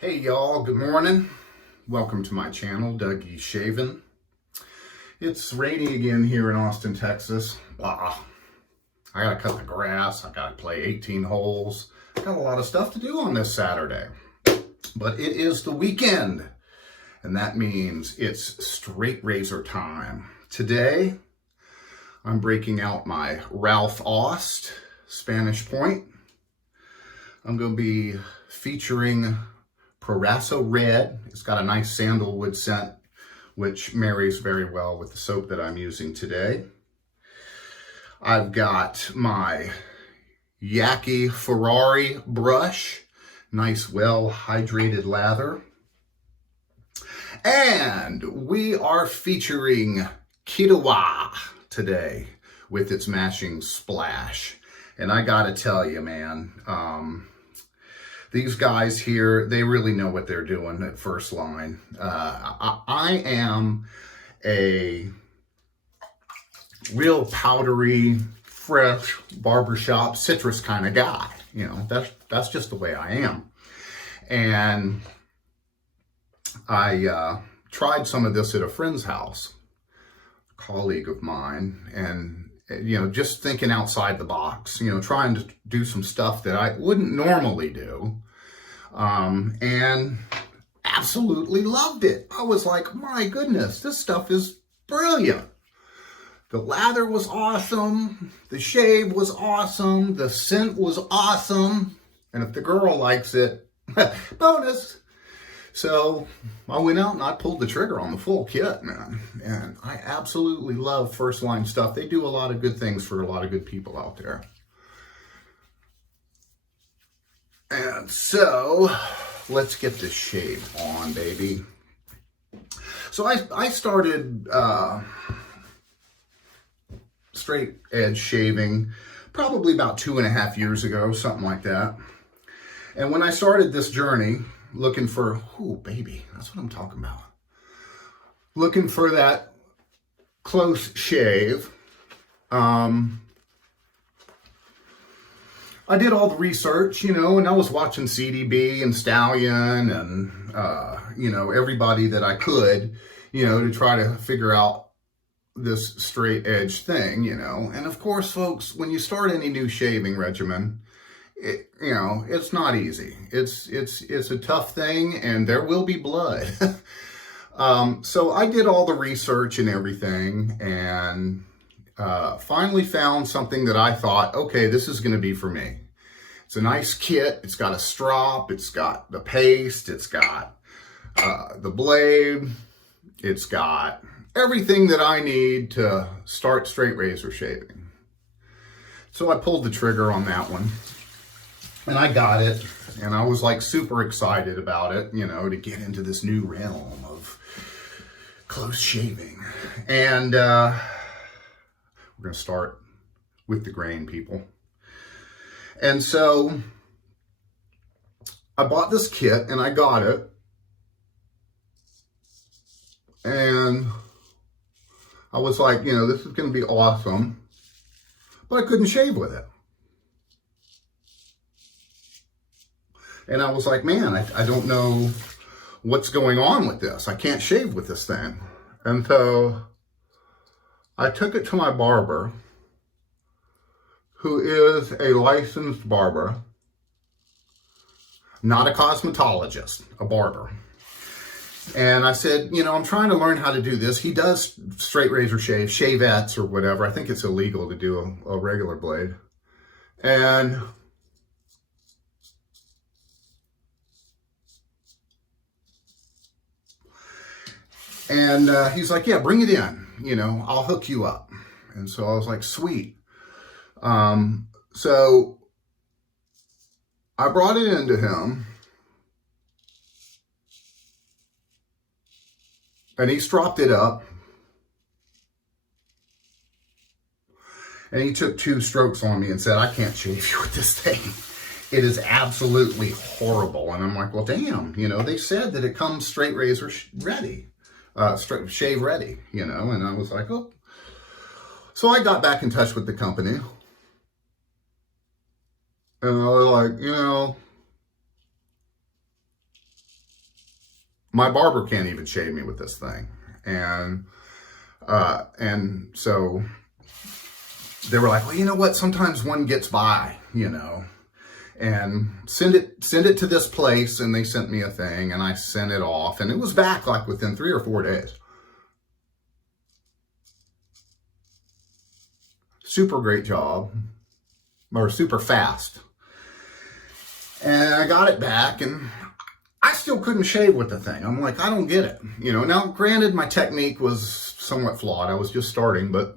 Hey y'all, good morning. Welcome to my channel, Dougie's Shaving. It's rainy again here in Austin, Texas. I gotta cut the grass, I gotta play 18 holes. Got a lot of stuff to do on this Saturday. But it is the weekend, and that means it's straight razor time. Today, I'm breaking out my Ralf Aust Spanish Point. I'm gonna be featuring Proraso Red. It's got a nice sandalwood scent, which marries very well with the soap that I'm using today. I've got my Yaqi Ferrari brush, nice well-hydrated lather. And we are featuring Kituwah today with its matching splash. And I gotta tell you, man, these guys here, they really know what they're doing at First Line. I am a real powdery, fresh, barbershop, citrus kind of guy. You know, that's just the way I am. And I tried some of this at a friend's house, a colleague of mine, and you know, just thinking outside the box, you know, trying to do some stuff that I wouldn't normally do, and absolutely loved it. I was like, my goodness, this stuff is brilliant. The lather was awesome, the shave was awesome, the scent was awesome, and if the girl likes it, bonus. So I went out and I pulled the trigger on the full kit, man. And I absolutely love First Line stuff. They do a lot of good things for a lot of good people out there. And so let's get this shave on, baby. So I started straight edge shaving probably about 2.5 years ago, something like that. And when I started this journey, looking for, ooh, baby, that's what I'm talking about. Looking for that close shave. I did all the research, you know, and I was watching CDB and Stallion and, you know, everybody that I could, you know, to try to figure out this straight edge thing, you know. And of course, folks, when you start any new shaving regimen, you know, it's not easy. It's a tough thing, and there will be blood. So I did all the research and everything, and finally found something that I thought, okay, this is going to be for me. It's a nice kit. It's got a strop. It's got the paste. It's got the blade. It's got everything that I need to start straight razor shaving. So I pulled the trigger on that one. And I got it, and I was like super excited about it, you know, to get into this new realm of close shaving. And we're going to start with the grain, people. And so I bought this kit, and I got it. And I was like, you know, this is going to be awesome. But I couldn't shave with it. And I was like, man, I don't know what's going on with this. I can't shave with this thing. And so I took it to my barber, who is a licensed barber, not a cosmetologist, a barber. And I said, you know, I'm trying to learn how to do this. He does straight razor shavettes or whatever. I think it's illegal to do a regular blade. And he's like, yeah, bring it in, you know, I'll hook you up. And so I was like, sweet. So I brought it into him, and he stropped it up, and he took 2 strokes on me and said, I can't shave you with this thing. It is absolutely horrible. And I'm like, well, damn, you know, they said that it comes straight razor ready. Straight shave ready, you know, and I was like, oh. So I got back in touch with the company, and I was like, you know, my barber can't even shave me with this thing. And so they were like, well, you know what? Sometimes one gets by, you know, and send it to this place. And they sent me a thing, and I sent it off, and it was back like within 3 or 4 days. Super great job, or super fast. And I got it back, and I still couldn't shave with the thing. I'm like, I don't get it. You know, now granted, my technique was somewhat flawed. I was just starting, but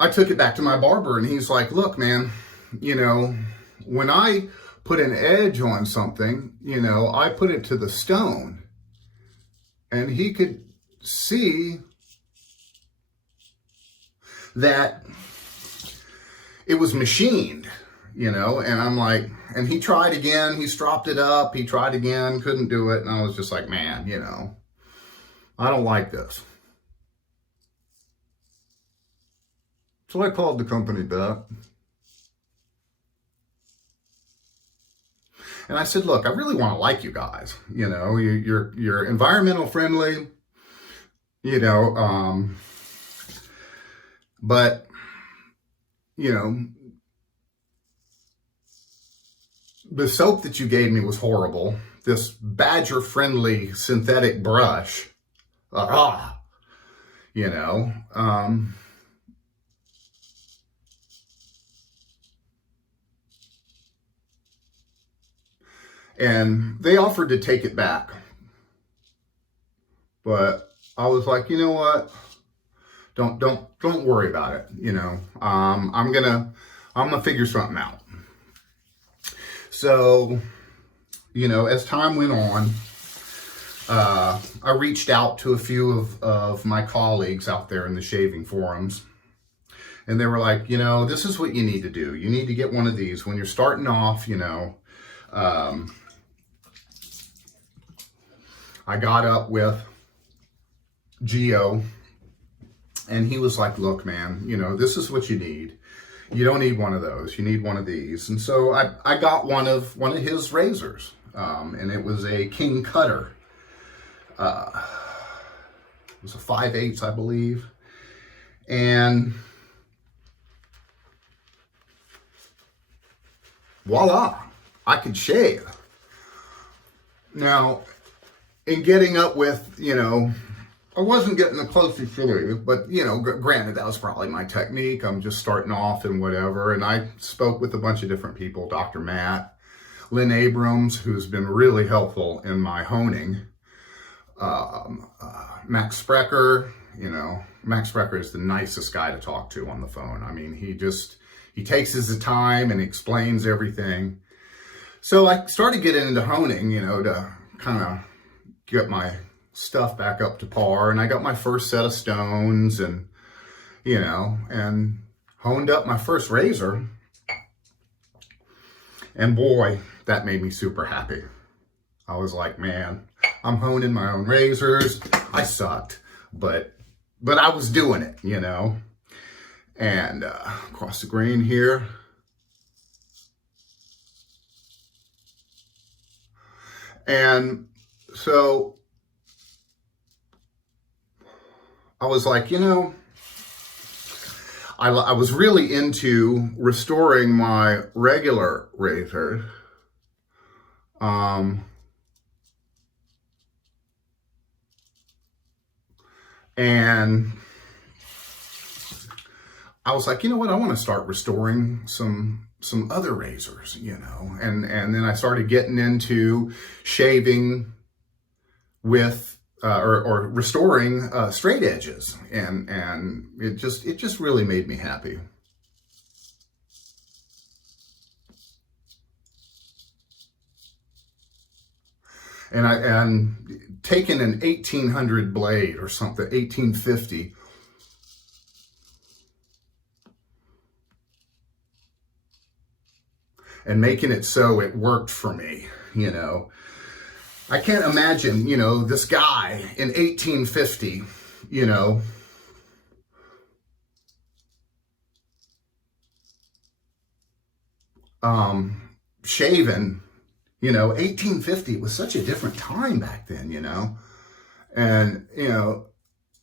I took it back to my barber, and he's like, look, man, you know, when I put an edge on something, you know, I put it to the stone. And he could see that it was machined, you know, and I'm like, and he tried again, he stropped it up, he tried again, couldn't do it. And I was just like, man, you know, I don't like this. So I called the company back. And I said, look, I really want to like you guys. You know, you're environmental friendly, you know, but, you know, the soap that you gave me was horrible. This badger friendly synthetic brush, you know, and they offered to take it back. But I was like, you know what? Don't worry about it. You know, I'm gonna figure something out. So, you know, as time went on, I reached out to a few of my colleagues out there in the shaving forums. And they were like, you know, this is what you need to do. You need to get one of these when you're starting off, you know. I got up with Geo, and he was like, look, man, you know, this is what you need. You don't need one of those. You need one of these. And so I got one of his razors, and it was a King Cutter. It was a 5/8, I believe. And voila, I could shave. Now, in getting up with, you know, I wasn't getting the closest to, but, you know, granted, that was probably my technique. I'm just starting off and whatever. And I spoke with a bunch of different people, Dr. Matt, Lynn Abrams, who's been really helpful in my honing, Max Sprecher. You know, Max Sprecher is the nicest guy to talk to on the phone. I mean, he takes his time and explains everything. So I started getting into honing, you know, to kind of get my stuff back up to par. And I got my first set of stones, and, you know, and honed up my first razor. And boy, that made me super happy. I was like, man, I'm honing my own razors. I sucked, but I was doing it, you know. And across the grain here. And so I was like, you know, I was really into restoring my regular razor. And I was like, you know what? I want to start restoring some other razors, you know. And then I started getting into shaving with or restoring straight edges, and it just really made me happy. And taking an 1800 blade or something, 1850, and making it so it worked for me, you know. I can't imagine, you know, this guy in 1850, you know, shaven, you know, 1850 was such a different time back then, you know, and, you know,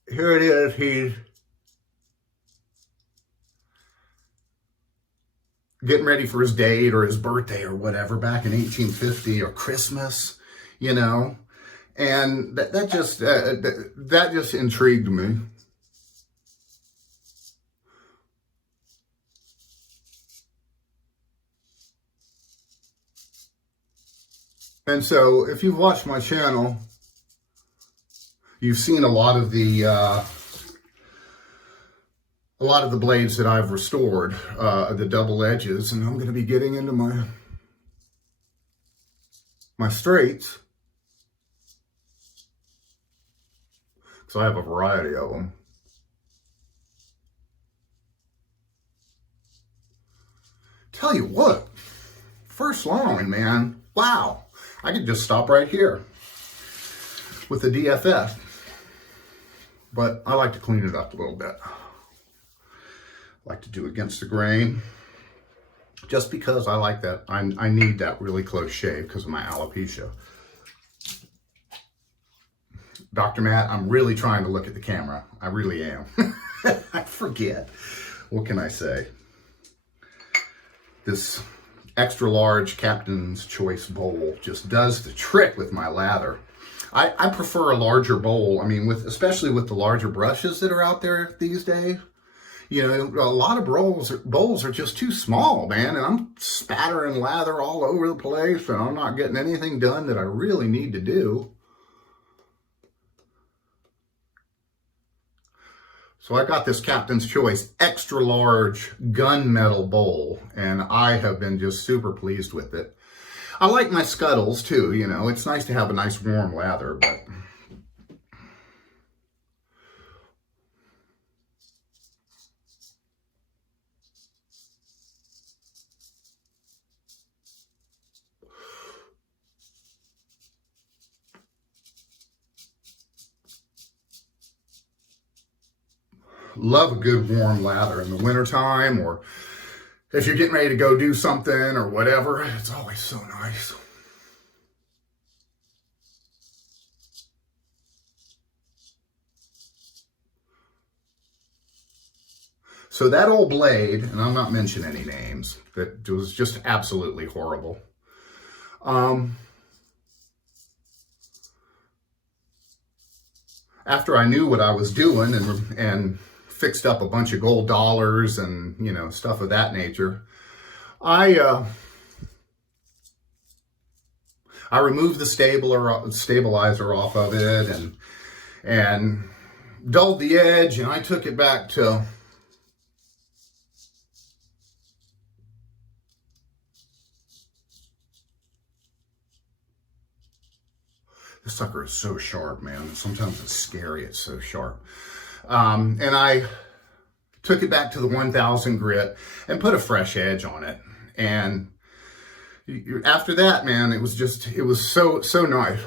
here it is, he's getting ready for his date or his birthday or whatever back in 1850 or Christmas, you know, and that just intrigued me. And so if you've watched my channel, you've seen a lot of the blades that I've restored, the double edges, and I'm going to be getting into my straights. So I have a variety of them. Tell you what, first line, man, wow. I could just stop right here with the DFS, but I like to clean it up a little bit. I like to do against the grain, just because I like that. I need that really close shave because of my alopecia. Dr. Matt, I'm really trying to look at the camera. I really am. I forget. What can I say? This extra large Captain's Choice bowl just does the trick with my lather. I prefer a larger bowl. I mean, especially with the larger brushes that are out there these days. You know, a lot of bowls are just too small, man, and I'm spattering lather all over the place, and I'm not getting anything done that I really need to do. So I got this Captain's Choice extra large gunmetal bowl, and I have been just super pleased with it. I like my scuttles too, you know, it's nice to have a nice warm lather, but love a good warm lather in the wintertime, or if you're getting ready to go do something or whatever. It's always so nice. So that old blade, and I'm not mentioning any names, that was just absolutely horrible. After I knew what I was doing and fixed up a bunch of gold dollars and, you know, stuff of that nature, I removed the stabilizer off of it and dulled the edge, and I took it back to this sucker is so sharp, man. Sometimes it's scary, it's so sharp. And I took it back to the 1000 grit and put a fresh edge on it. And after that, man, it was so nice.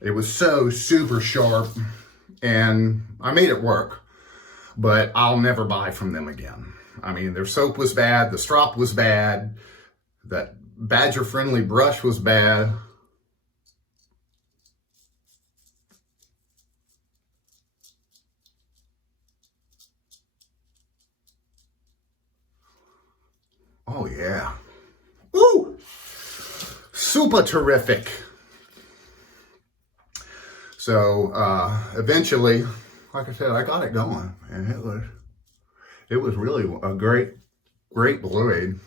It was so super sharp, and I made it work, but I'll never buy from them again. I mean, their soap was bad, the strop was bad, that badger-friendly brush was bad. Oh yeah. Woo! Super terrific. So eventually, like I said, I got it going, and it was really a great blade.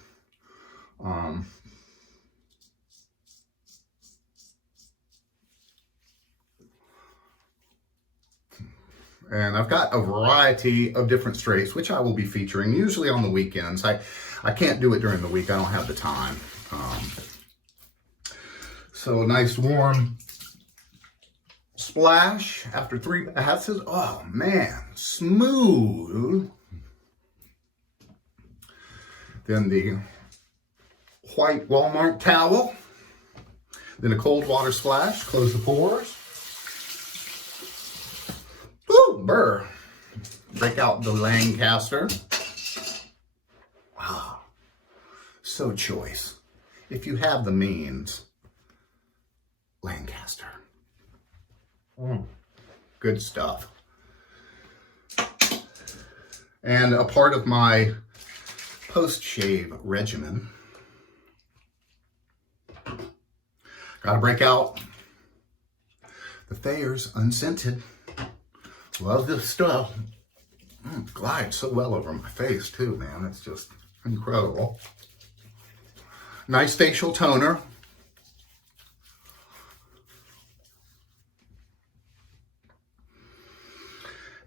And I've got a variety of different straights, which I will be featuring usually on the weekends. I can't do it during the week. I don't have the time. So a nice warm splash after 3 baths. Oh man, smooth. Then the white Walmart towel. Then a cold water splash, close the pores. Ooh, burr. Break out the Lancaster. Wow, so choice. If you have the means, Lancaster. Good stuff. And a part of my post-shave regimen, gotta break out the Thayers unscented. Love this stuff. Glides so well over my face too, man. It's just incredible. Nice facial toner.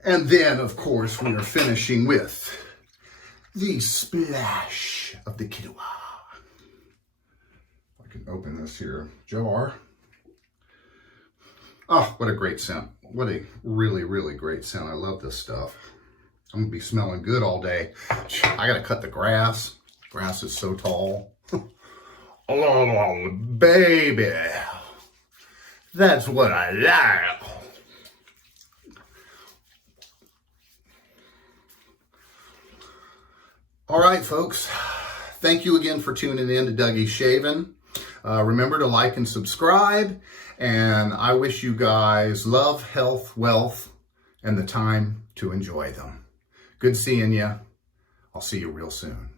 And then, of course, we are finishing with the splash of the Kituwah. I can open this here jar. Oh, what a great scent. What a really, really great scent. I love this stuff. I'm gonna be smelling good all day. I gotta cut the grass. Grass is so tall. Oh, baby. That's what I like. All right, folks. Thank you again for tuning in to Dougie's Shaving. Remember to like and subscribe. And I wish you guys love, health, wealth, and the time to enjoy them. Good seeing you. I'll see you real soon.